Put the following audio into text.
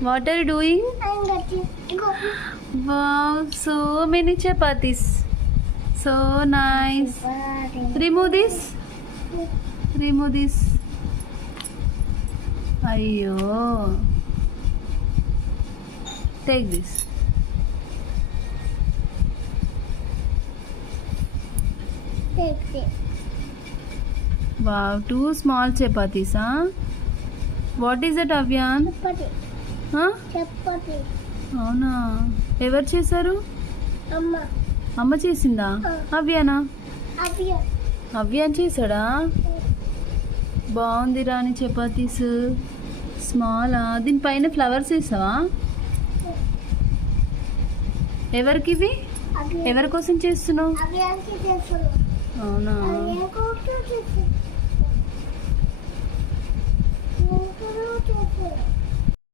What are you doing? I'm getting go. Wow, so many chapatis. So nice. Remove this. Remove this. Ayyo. Take this. Take it. Wow, 2 small chapatis, huh? What is that, Avyan? Chapati. Huh? Chapati. అవునా, ఎవరు చేశారు? Amma. అమ్మ చేసిందా? Avyana? Avia. Avyan చేశాడా? బాగుంది రాని చపాతీస్. స్మాలా? దీనిపైన flowers వేసావా? ఎవరికి ఇవి? Avia. ఎవరి కోసం చేస్తున్నావు? Avia ki chesulu. అవునా, Avia ko chesulu. Chesulu.